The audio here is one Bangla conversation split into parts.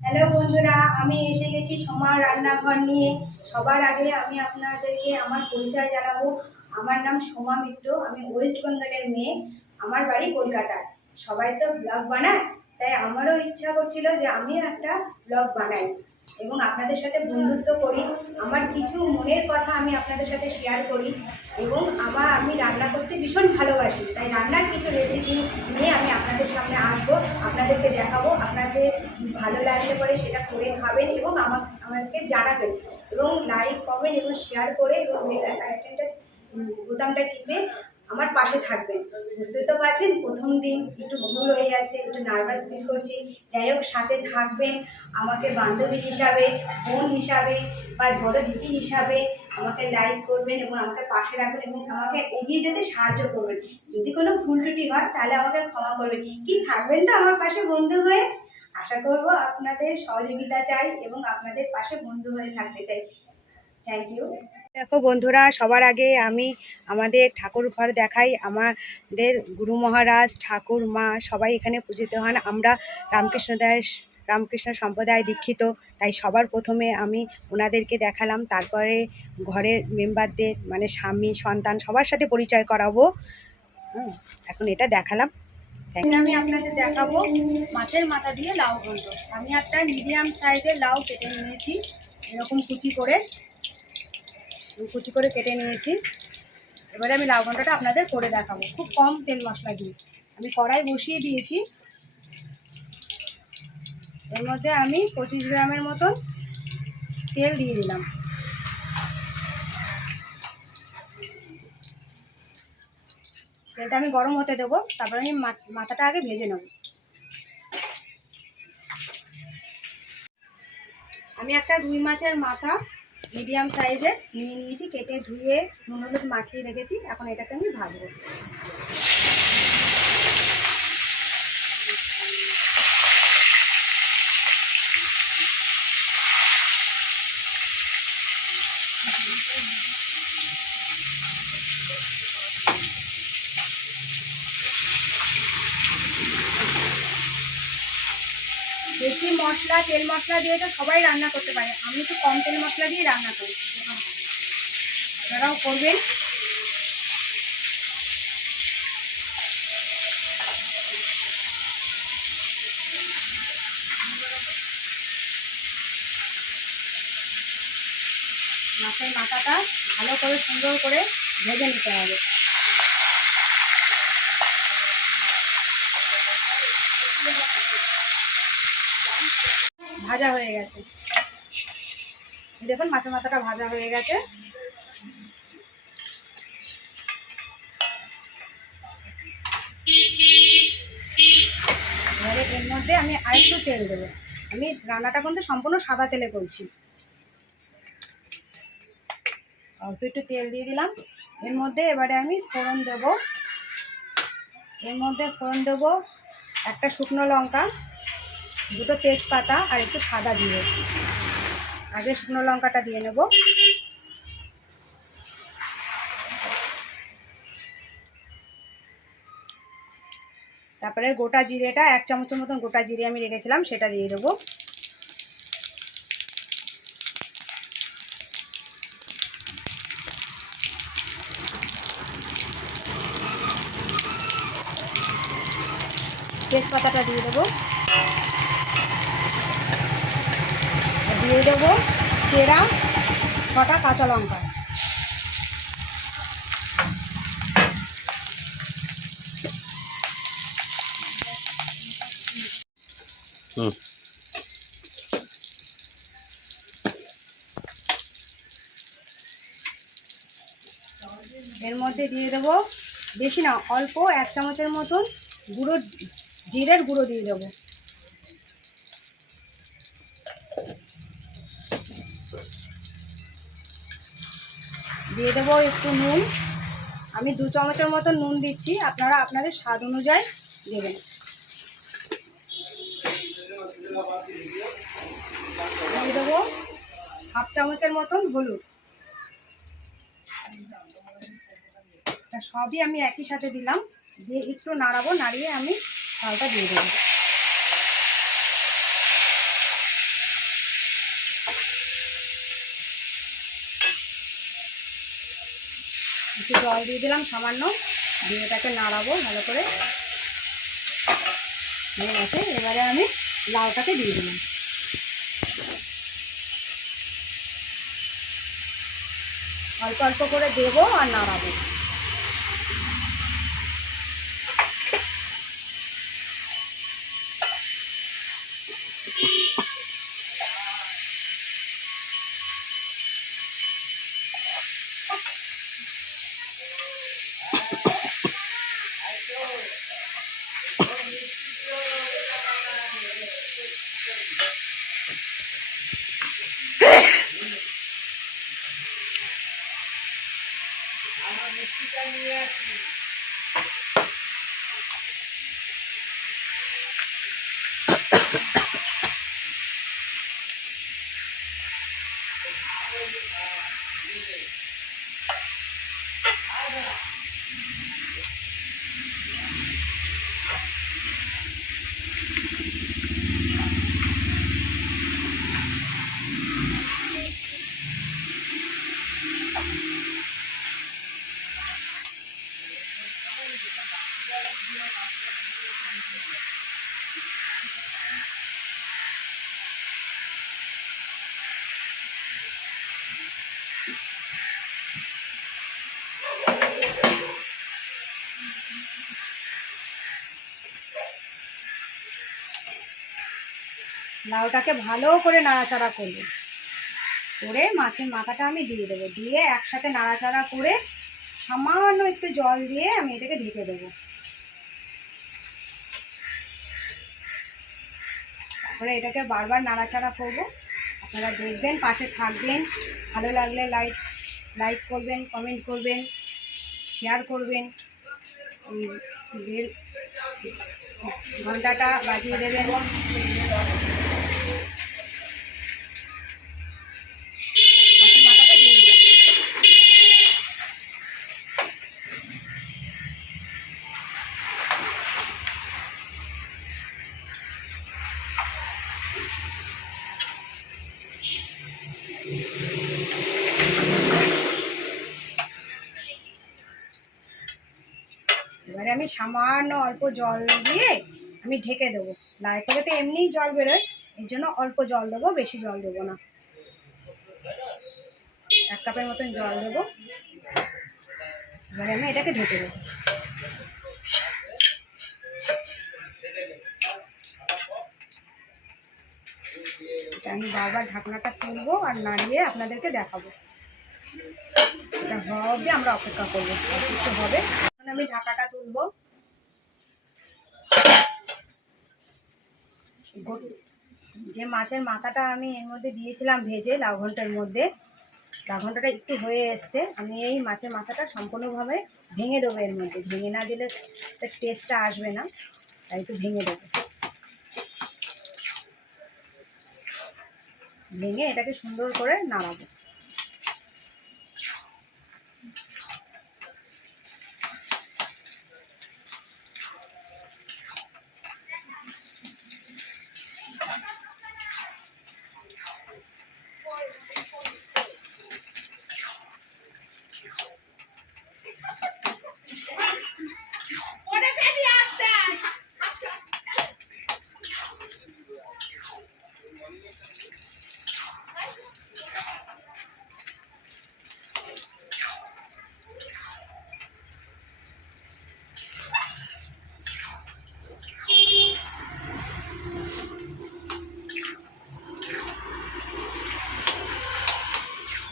হ্যালো বন্ধুরা, আমি এসে গেছি সোমার রান্নাঘর নিয়ে। সবার আগে আমি আপনাদেরকে আমার পরিচয় জানাবো। আমার নাম সোমা মিত্র, আমি ওয়েস্ট বেঙ্গলের মেয়ে। আমার বাড়ি কলকাতায়। সবাই তো ব্লগ বানায়, তাই আমারও ইচ্ছা করছিল যে আমিও একটা ব্লগ বানাই এবং আপনাদের সাথে বন্ধুত্ব করি। আমার কিছু মনের কথা আমি আপনাদের সাথে শেয়ার করি এবং আমি রান্না করতে ভীষণ ভালোবাসি, তাই রান্নার কিছু রেসিপি নিয়ে আমি আপনাদের সামনে আসবো, আপনাদেরকে দেখাবো। আপনাদের ভালো লাগলে পরে সেটা করে খাবেন এবং আমাকে জানাবেন এবং লাইক কমেন্ট এবং শেয়ার করে এবং আইকনটা বোতামটা টিপে আমার পাশে থাকবেন। বুঝতে তো পারছেন, প্রথম দিন একটু ভুল হয়ে যাচ্ছে, একটু নার্ভাস ফিল করছি। যাই হোক, সাথে থাকবেন। আমাকে বান্ধবী হিসাবে, বোন হিসাবে বা বড় দিদি হিসাবে আমাকে লাইক করবেন এবং আমাকে পাশে রাখবেন এবং আমাকে এগিয়ে যেতে সাহায্য করবেন। যদি কোনো ভুল ত্রুটি হয় তাহলে আমাকে ক্ষমা করবেন। কি থাকবেন তো আমার পাশে বন্ধু হয়ে? আশা করব আপনাদের সহযোগিতা চাই এবং আপনাদের পাশে বন্ধু হয়ে থাকতে চাই। Thank you. দেখো বন্ধুরা, সবার আগে আমি আমাদের ঠাকুর ঘর দেখাই। আমাদের গুরু মহারাজ, ঠাকুর মা সবাই এখানে পূজিত হন। আমরা রামকৃষ্ণ সম্প্রদায় দীক্ষিত, তাই সবার প্রথমে আমি ওনাদেরকে দেখালাম। তারপরে ঘরের মেম্বারদের মানে স্বামী সন্তান সবার সাথে পরিচয় করাবো। এখন এটা দেখালাম। আমি আপনাদের দেখাবো মাছের মাথা দিয়ে লাউ ঘন্ট। আমি একটা মিডিয়াম সাইজের লাউ কেটে নিয়েছি, এরকম কুচি করে কেটে নিয়েছি। এবারে আমি লাউ ঘন্টটা আপনাদের করে দেখাবো খুব কম তেল মশলা দিয়ে। আমি কড়াই বসিয়ে দিয়েছি, এর মধ্যে আমি 25 গ্রামের মতন তেল দিয়ে দিলাম। তেলটা আমি গরম হতে দেবো, তারপরে আমি মাথাটা আগে ভেজে নেব। আমি একটা রুই মাছের মাথা মিডিয়াম সাইজের নিয়ে নিয়েছি, কেটে ধুয়ে নুন হলুদ মাখিয়ে রেখেছি। এখন এটাকে আমি ভাজবো। বেশি তেল মশলা দিয়ে তো সবাই রান্না করতে পারে, আমি তো কম তেল মশলা দিয়ে রান্না করি, আপনারাও করবেন। মাছের মাথাটা ভালো করে সুন্দর করে ভেজে নিতে হবে। ভাজা হয়ে গেছে, দেখুন মাছের মাথাটা ভাজা হয়ে গেছে। এবারে এর মধ্যে আমি আরেকটু তেল দেবো। আমি রান্নাটা কিন্তু সম্পূর্ণ সাদা তেলে করছি। অল্প একটু তেল দিয়ে দিলাম। এর মধ্যে এবারে আমি ফোড়ন দেব। একটা শুকনো লঙ্কা, দুটো তেজপাতা আর একটু সাদা জিরে। আগে শুকনো লঙ্কাটা দিয়ে নেব। তারপরে গোটা জিরেটা 1 চামচের মতন গোটা জিরে আমি রেখেছিলাম, সেটা দিয়ে দেবো। তেজপাতাটা দিয়ে দেবো। দিয়ে দেবো চেরা 6টা কাঁচা লঙ্কা। এর মধ্যে দিয়ে দেবো, বেশি না, অল্প 1 চামচের মতন জিরের গুঁড়ো দিয়ে দেবো। দিয়ে দেবো একটু নুন। আমি 2 চামচের মতন নুন দিচ্ছি, আপনারা আপনাদের স্বাদ অনুযায়ী দেবেন। দিয়ে দেবো 1/2 চামচের মতন হলুদ। সবই আমি একই সাথে দিলাম, দিয়ে একটু নাড়াবো, নাড়িয়ে আমি চালটা দিয়ে দেবো। একটু জল দিয়ে দিলাম সামান্য, দিয়ে এটাকে নাড়াবো ভালো করে। হয়ে গেছে, এবারে আমি লাউটাকে দিয়ে দিলাম। অল্প অল্প করে দেবো আর নাড়াবো। লাউটাকে ভালো করে নাড়াচাড়া করবো, করে মাছের মাথাটা আমি দিয়ে দেবো, দিয়ে একসাথে নাড়াচাড়া করে সামান্য একটু জল দিয়ে আমি এটাকে ঢেকে দেবো। তারপরে এটাকে বারবার নাড়াচাড়া করবো। আপনারা দেখবেন, পাশে থাকবেন। ভালো লাগলে লাইক করবেন, কমেন্ট করবেন, শেয়ার করবেন, বেল ঘন্টাটা বাজিয়ে দেবেন। মাছের মাথাটা দিয়ে দিলাম। এবারে আমি সামান্য অল্প জল দিয়ে আমি ঢেকে দেবো। লাই থেকে তো এমনিই জল বেরোয়, এর জন্য অল্প জল দেবো, বেশি জল দেবো না। 1 কাপের মতন জল দেবো। এবারে আমি এটাকে ঢেকে দেবো। এটা আমি বারবার ঢাকনাটা তুলবো আর নাড়িয়ে আপনাদেরকে দেখাবো। এটা হওয়া অবধি আমরা অপেক্ষা করবো, একটু হবে। এখন আমি ঢাকাটা তুলবো। যে মাছের মাথাটা আমি এর মধ্যে দিয়েছিলাম ভেজে লাউ ঘন্টার মধ্যে, লাউ ঘন্টাটা একটু হয়ে এসছে। আমি এই মাছের মাথাটা সম্পূর্ণভাবে ভেঙে দেবো এর মধ্যে। ভেঙে না দিলে টেস্টটা আসবে না, তাই একটু ভেঙে দেবো। ভেঙে এটাকে সুন্দর করে নাড়াবো।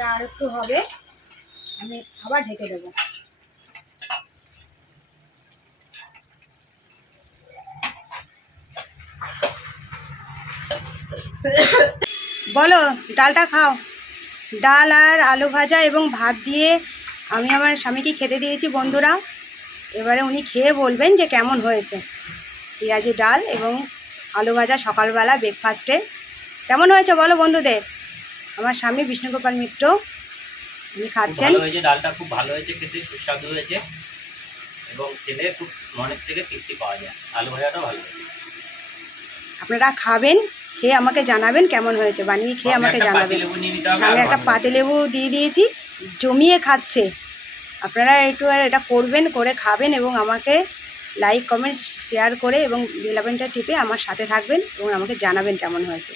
এটা আর একটু হবে, আমি আবার ঢেকে দেবো। বলো, ডালটা খাও। ডাল আর আলু ভাজা এবং ভাত দিয়ে আমি আমার স্বামীকে খেতে দিয়েছি বন্ধুরা। এবারে উনি খেয়ে বলবেন যে কেমন হয়েছে। পেঁয়াজি ডাল এবং আলু ভাজা সকালবেলা ব্রেকফাস্টে কেমন হয়েছে বলো বন্ধুদের। আমার স্বামী বিষ্ণুগোপাল মিত্র, উনি খাচ্ছেন। ভালো হয়েছে, ডালটা খুব ভালো হয়েছে, খেতে সুস্বাদু হয়েছে এবং খেলে খুব মনের থেকে তৃপ্তি পাওয়া যায়। আলু ভাজাটাও ভালো হয়েছে। আপনারা খাবেন, খেয়ে আমাকে জানাবেন কেমন হয়েছে, বানিয়ে খেয়ে আমাকে জানাবেন। সামনে একটা পাতিলেবু দিয়ে দিয়েছি, জমিয়ে খাচ্ছে। আপনারা একটু এটা করবেন, করে খাবেন এবং আমাকে লাইক কমেন্ট শেয়ার করে এবং বেল আইকনটা টিপে আমার সাথে থাকবেন এবং আমাকে জানাবেন কেমন হয়েছে।